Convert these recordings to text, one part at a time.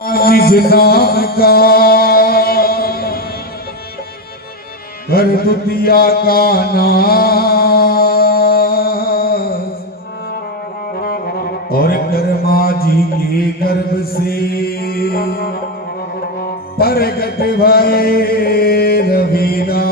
निज नाम का कर दुतिया का नाश और कर्मा जी के गर्भ से प्रगट भय रवीना।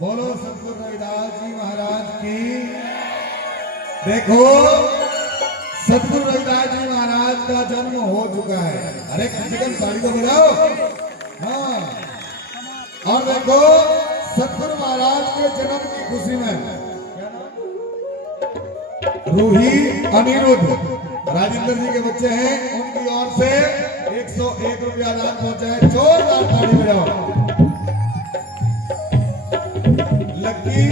बोलो सतगुरु रविदास जी महाराज की। देखो सतगुरु रविदास जी महाराज का जन्म हो चुका है। अरे कम से कम ताली तो बजाओ। हाँ, और देखो सतगुरु महाराज के जन्म की खुशी में रूही अनिरुद्ध राजेंद्र जी के बच्चे हैं, उनकी ओर से 101 रुपया दान पहुंचा है। जोरदार ताली बजाओ। लक्की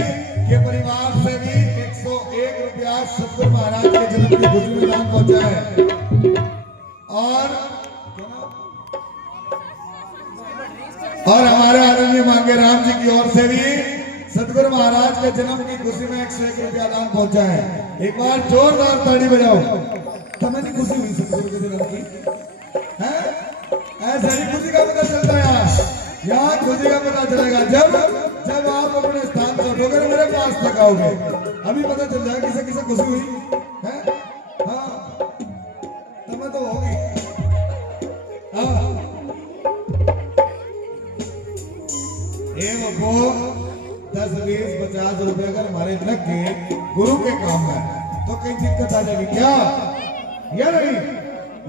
के परिवार से भी 101 रुपया सतगुरु महाराज के जन्म की खुशी में दान पहुंचा है। और हमारे आदरणीय मांगे राम जी की ओर से भी सतगुरु महाराज के जन्म की खुशी में 101 रुपया दान पहुंचा है। एक बार जोरदार ताली बजाओ। तुम्हें खुशी हुई सतगुरु के जन्म की? है ऐसे ही खुशी का पता चलता है यार। यहाँ खुशी का पता चलेगा जब आप अपने स्थान से उठोगे, मेरे पास तक आओगे, अभी पता चल जाएगा किसे किसे खुशी हुई है। हाँ, तुम्हें तो होगी। हाँ, वो 10, 20, 50 रुपए अगर हमारे लग गए गुरु के काम में तो कई दिक्कत आ जाएगी क्या? या नहीं?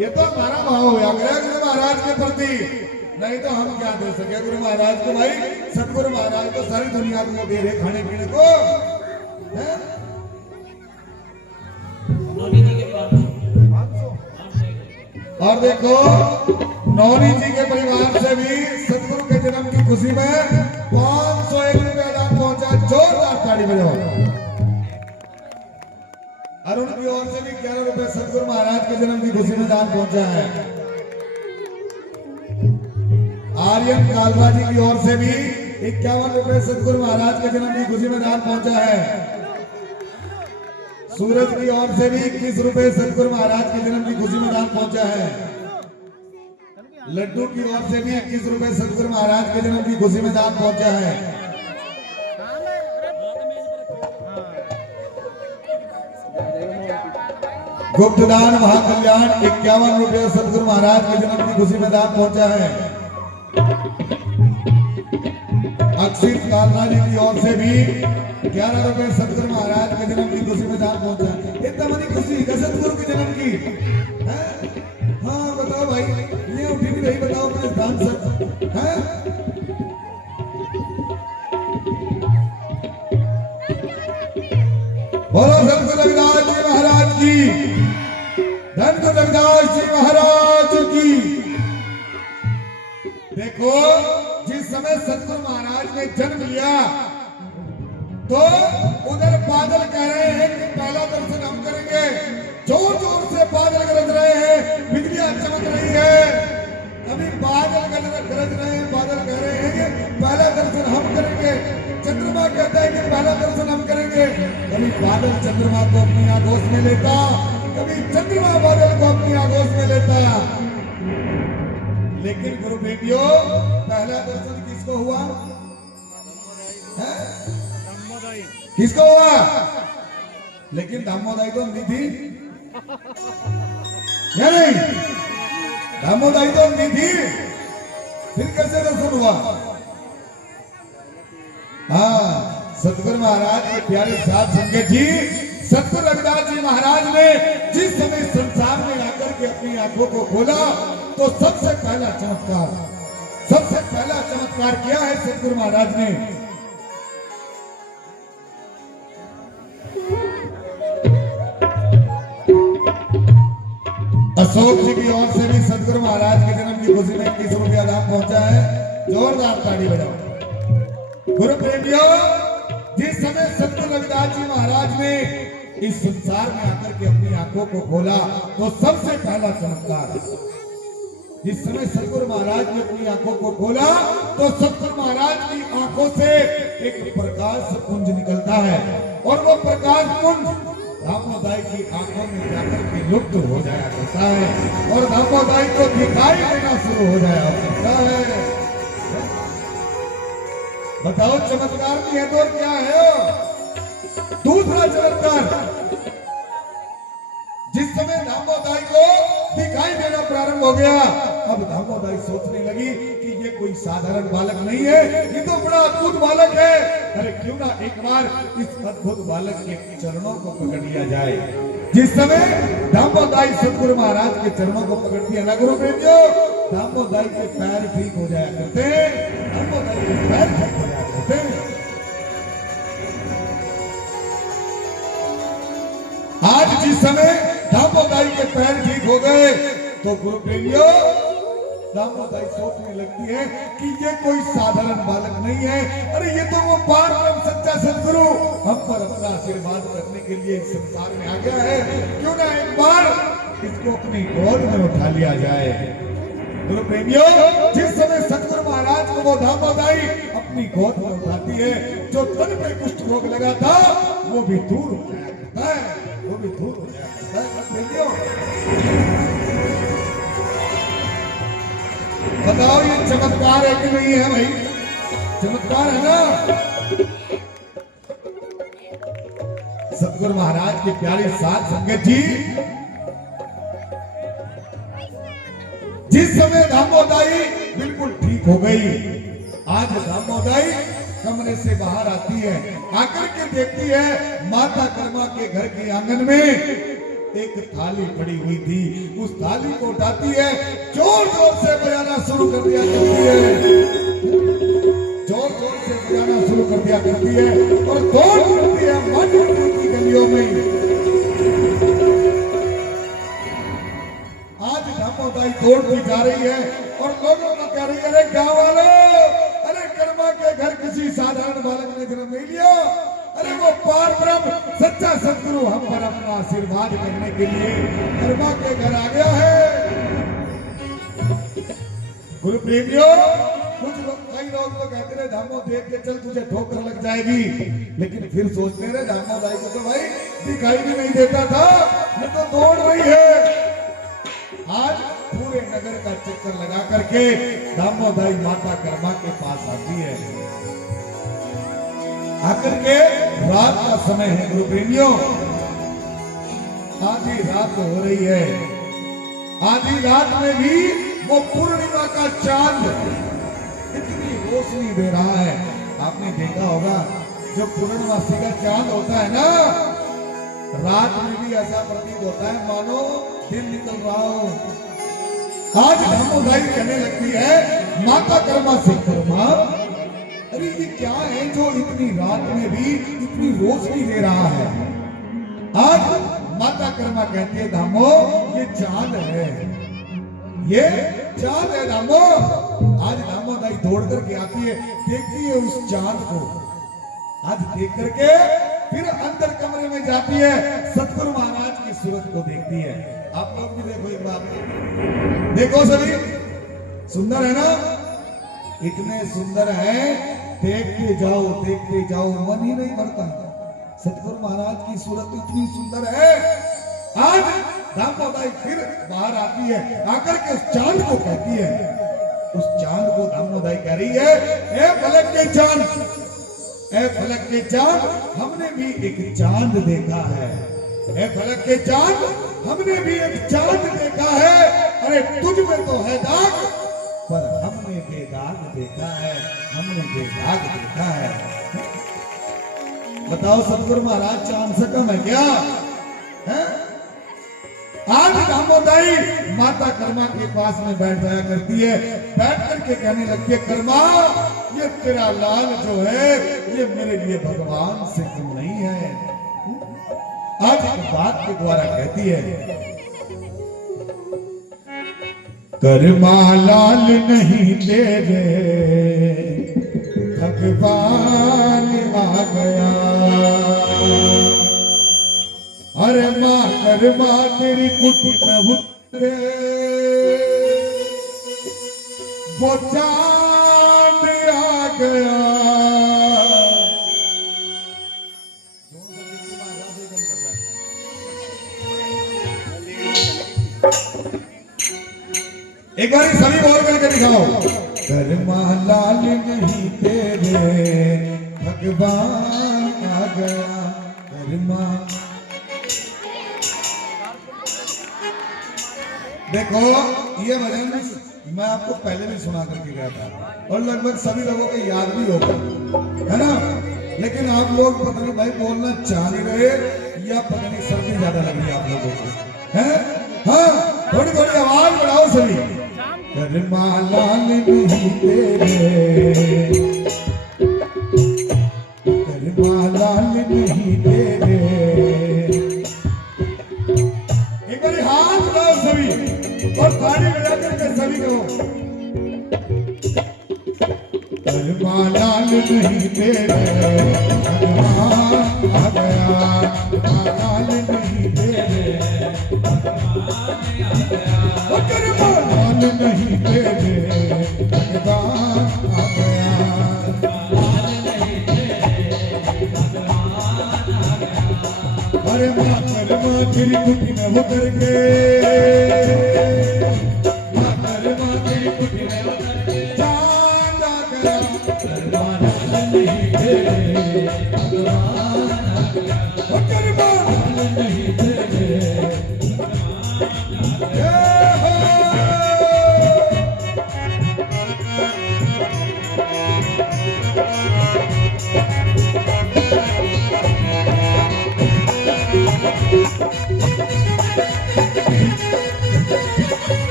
ये तो हमारा भाव हो गया गुरु महाराज के प्रति। नहीं तो हम क्या दे सके गुरु महाराज को? भाई सतगुरु महाराज तो सारी दुनिया को दे रहे खाने पीने को है? और देखो नौनी जी के परिवार से भी सतगुरु के जन्म की खुशी में 501 रुपया दान पहुंचा। जोरदार ताली बजाओ। और उनकी ओर से भी 11 रुपए सतगुरु महाराज के जन्म की खुशी में दान पहुंचा है। आर्यन कालरा जी की ओर से भी 51 रुपए सतगुरु महाराज के जन्म की खुशी में दान पहुंचा है। सूरज की ओर से भी 21 रुपए सतगुरु महाराज के जन्म की खुशी में दान पहुंचा है। लड्डू की ओर से भी 21 रुपए सतगुरु महाराज के जन्म की खुशी में दान पहुंचा है। गुप्तदान महाकल्याण 51 रुपए सतगुरु महाराज के जन्म की खुशी में दान पहुंचा है। अक्षित कालरा जी की ओर से भी 11 रुपए सतगुरु महाराज के जन्म की खुशी में दान पहुंचा है। इतना बड़ी खुशी सतगुरु के जन्म की है? हाँ बताओ भाई, ये उठी भी नहीं, बताओ अपने स्थान से है? बोलो सतगुरु रविदास जी महाराज की। धन गुरु रविदास जी महाराज की। देखो जिस समय सतगुरु महाराज ने जन्म लिया तो उधर बादल कह रहे हैं कि पहला दर्शन हम करेंगे। जोर जोर से बादल गरज रहे हैं, बिजलियां चमक रही है। अभी बादल गरज रहे हैं, बादल कह रहे हैं कि पहला दर्शन हम करेंगे। चंद्रमा कहता है कि पहला दर्शन हम करेंगे। कभी बादल चंद्रमा को अपनी आगोश में लेता, कभी चंद्रमा बादल को अपनी आगोश में लेता। लेकिन गुरु बेटियों, पहला दर्शन किसको हुआ? किसको हुआ? लेकिन दामोदाई तो अंधी थी या नहीं? दामोदाई तो अंधी थी, फिर कैसे दर्शन हुआ? हाँ, सतगुरु महाराज के प्यारे साथ संगत जी, सतगुरु रविदास जी महाराज ने जिस समय संसार में आकर के अपनी आंखों को खोला तो सबसे पहला चमत्कार किया है सतगुरु महाराज ने। अशोक जी की ओर से भी सतगुरु महाराज के जन्म की खुशी में 21 रुपया दान पहुंचा है। जोरदार ताली बजाओ। गुरु प्रेमियों, जिस समय सतगुरु रविदास जी महाराज ने इस संसार में आकर के अपनी आंखों को खोला तो सबसे पहला चमत्कार, जिस समय सतगुरु महाराज ने अपनी आंखों को खोला तो सतगुरु महाराज की आंखों से एक प्रकाश पुंज निकलता है और वो प्रकाश पुंज दामोदाई की आंखों में जाकर के लुप्त हो जाया करता है और दामोदाई को दिखाई देना शुरू हो जाया करता है। बताओ चमत्कार की है तो और क्या है? दूसरा चमत्कार, जिस समय दामोदाई को दिखाई देना प्रारंभ हो गया, अब दामोदाई सोचने लगी कि ये कोई साधारण बालक नहीं है, ये तो बड़ा अद्भुत बालक है। अरे क्यों ना एक बार इस अद्भुत बालक के चरणों को पकड़ लिया जाए। जिस समय दामोदाई सतगुरु महाराज के चरणों को पकड़ती है ना गुरु प्रेमियों, दामोदाई के पैर ठीक हो जाया करते हैं, दामोदाई के पैर ठीक हो जाया करते हैं। आज जिस समय दामोदाई के पैर ठीक हो गए तो गुरु प्रेमियों दामोदाई सोचने लगती है कि ये कोई साधारण बालक नहीं है, अरे ये तो वो पार ब्रह्म सच्चा सदगुरु हम पर अपना आशीर्वाद करने के लिए इस संसार में आ गया है, क्यों ना एक बार इसको अपनी गोद में उठा लिया जाए। गुरु प्रेमियों, जिस समय सतगुरु महाराज को वो दामोदाई अपनी गोद में उठाती है, जो तन पे कुष्ठ रोग लगा था वो भी दूर हो जाया करता है, वो भी दूर हो जाया करता है। बताओ ये चमत्कार है कि नहीं है? भाई चमत्कार है ना। सतगुरु महाराज की प्यारी साथ संगत जी, जिस समय दामोदाई बिल्कुल ठीक हो गई, आज दामोदाई कमरे से बाहर आती है, आकर के देखती है माता कर्मा के घर के आंगन में एक थाली पड़ी हुई थी, उस थाली को उठाती है, जोर जोर से बजाना शुरू कर दिया करती है, जोर जोर से बजाना शुरू कर दिया करती है और दौड़ करती है माटी की गलियों में। आज दामोदाई दौड़ती जा रही है और लोगों को कह रही है, अरे गाँव वालों, अरे कर्मा के घर किसी साधारण बालक ने जन्म नहीं लिया, अरे वो पार ब्रह्म सच्चा सदगुरु हम पर अपना आशीर्वाद करने के लिए कर्मा के घर आ गया है। गुरु प्रेमियों, कई लोग तो कहते रहे दामो देख के चल तुझे ठोकर लग जाएगी, लेकिन फिर सोचते रहे दामोदाई को तो भाई दिखाई भी नहीं देता था, ये तो दौड़ रही है। आज पूरे नगर का चक्कर लगा करके दामोदाई माता कर्मा के पास आती है, आकर के रात का समय है गुरु प्रेमियों, आधी रात हो रही है, आधी रात में भी वो पूर्णिमा का चांद इतनी रोशनी दे रहा है। आपने देखा होगा जो पूर्णमासी का चांद होता है ना, रात में भी ऐसा प्रतीत होता है मानो दिन निकल रहा हो। आज दामोदाई कहने लगती है माता कर्मा से, कर्मा अरे ये क्या है जो इतनी रात में भी इतनी रोशनी दे रहा है? आज माता कर्मा कहती है दामो ये चांद है, ये चांद है दामो। आज दामोदाई दौड़ करके आती है, देखती है उस चांद को, आज देख करके फिर अंदर कमरे में जाती है, सतगुरु महाराज की सूरत को देखती है। आप लोग भी देखो एक बार, देखो सभी सुंदर है ना, इतने सुंदर है, देखते जाओ मन ही नहीं भरता। सतगुरु महाराज की सूरत इतनी सुंदर है। आज दामोदाई फिर बाहर आती है, आकर के उस चांद को कहती है, उस चांद को दामोदाई कह रही है, ए फलक के चांद, ए फलक के चांद, हमने भी एक चांद देखा है, ए फलक के चांद, हमने भी एक चांद देखा है। अरे तुझ में तो है दाग, पर हमने बेदाग देखा है, हमने बेदाग देखा है। बताओ सतगुरु महाराज चांद से कम है क्या? है? आज दामोदाई माता कर्मा के पास में बैठ जाया करती है, बैठ करके कहने लगती है, कर्मा ये तेरा लाल जो है ये मेरे लिए भगवान से कम नहीं है। आज एक बात के द्वारा कहती है, कर्मा लाल नहीं तेरे भगवान आ गया, अरे माँ कर माँ तेरी कुटी में उठे वो चांद आ गया। एक बार सभी बोल करके दिखाओ। कर्मा लाल नहीं तेरे भगवान आ गया। कर्मा देखो ये भजन मैं आपको पहले भी सुना करके गया था और लगभग सभी लोगों को याद भी होगा, है ना। लेकिन आप लोग पता नहीं भाई बोलना चाह नहीं रहे या पता नहीं सर्दी ज्यादा लग रही है आप लोगों को, है। हाँ थोड़ी थोड़ी आवाज बढ़ाओ सभी। कर्मा लाल नहीं तेरे, कर्मा लाल नहीं तेरे। एक बार हाथ बढ़ाओ सभी और ताली बजा करके सभी कहो। कर्मा लाल नहीं तेरे भगवान आ गया। लाल नहीं तेरे कर्मा लाल नहीं तेरे भगवान आ गया। अरे माँ कर्मा तेरी कुटी में हो करके, माँ कर्मा तेरी कुटी में हो करके चांद आ गया। कर्मा लाल नहीं तेरे भगवान आ गया। कर्मा लाल नहीं तेरे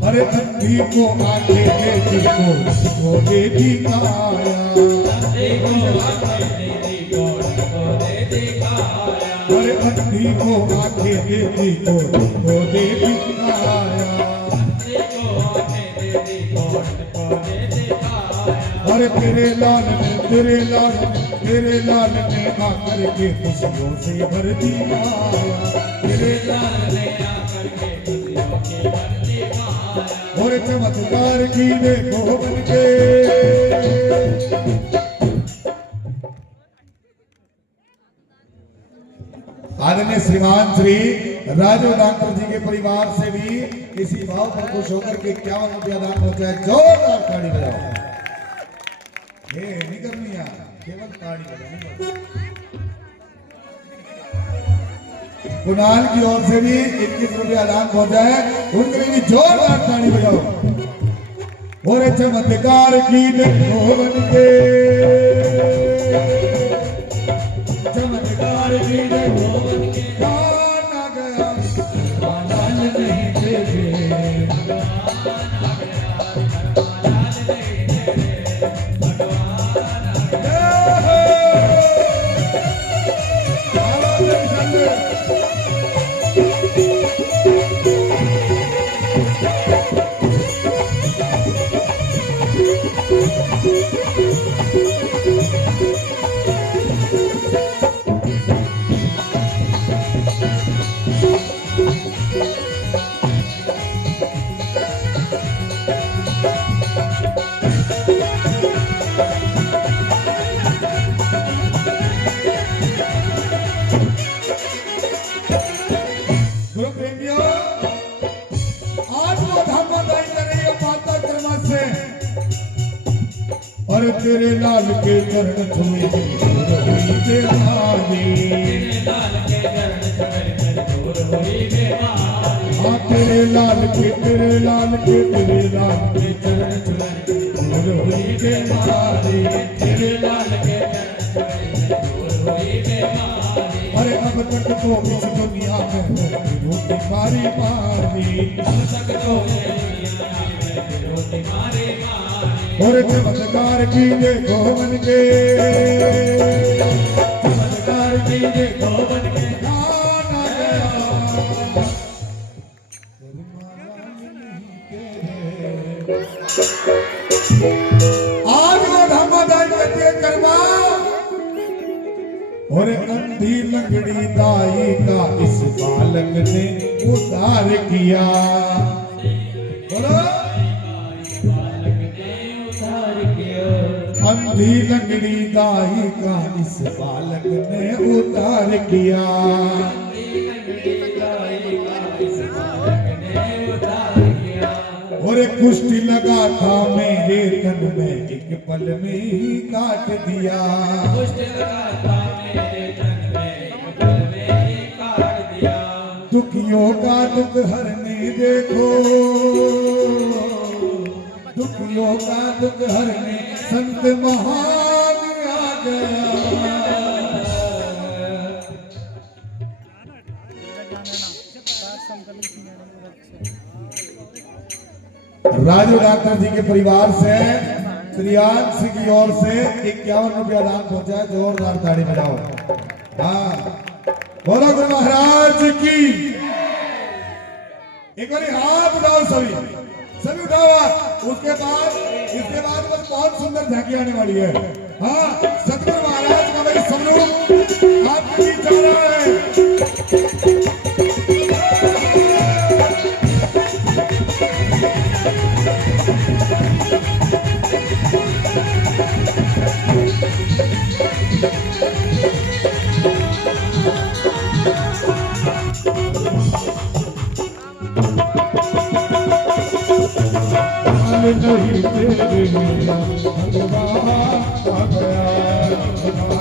अरे अंधी को आंखें दे जिसको वो दे दिखाया। अरे अंधी को आंखें दे जिसको वो दे दिखाया। अरे तेरे लाल ने तेरे लाल ने तेरे लाल ने आकर के खुशियों से भर दिया। तेरे लाल ने आकर के खुशियों से भर दिया। और चमत्कार की देखो बन के। आदरणीय श्रीमान श्री राजू डॉक्टर जी के परिवार से भी इसी भाव पर खुश होकर के 51 रुपया दान पहुंचा है। जोरदार ताड़ी बजाओ। ये नहीं करनी यार, केवल ताड़ी बजानी। कुणाल की ओर से भी 21 रुपया दान पहुंचा है, उनके लिए भी जोरदार ताड़ी बजाओ। और चमत्कार की देखो बन के, चमत्कार की देखो बन के कौन आ गया। लाल नहीं तेरे भगवान आ गया। लाल नहीं तेरे भगवान आ गया। और तेरे लाल के चरण छुए दूर हुई बेमारी। हाँ तेरे लाल के तेरे लाल के तेरे लाल के चरण छुए दूर हुई बेमारी। तेरे लाल के चरण छुए दूर हुई बेमारी। अरे अब तक तो इस दुनिया में रोटी मारी मारी। अब तक तो रोटी मारी मारी। और चमत्कार की देखो बन के। और अंधी लंगड़ी दाई का इस बालक ने उद्धार किया। बोलो, अंधी लंगड़ी दाई का इस बालक ने उद्धार किया। और एक कुष्ठ लगा था मेरे तन में एक पल में ही काट दिया। दुखियों का दुख हरने देखो, दुखियों का दुख हरने संत महान आ गया। राजू डॉक्टर जी के परिवार से प्रियांश की ओर से 51 रुपया दान पहुंचा है। जोरदार ताड़ी बजाओ। हाँ, बोलो गुरु महाराज की। एक बार हाथ उठाओ, सभी सभी उठाओ हाथ। इसके बाद बस बहुत सुंदर झांकी आने वाली है। हाँ, सतगुरु महाराज का भाई स्वरूप आपके बीच आ रहा है। नहीं तेरे भगवान आ गया।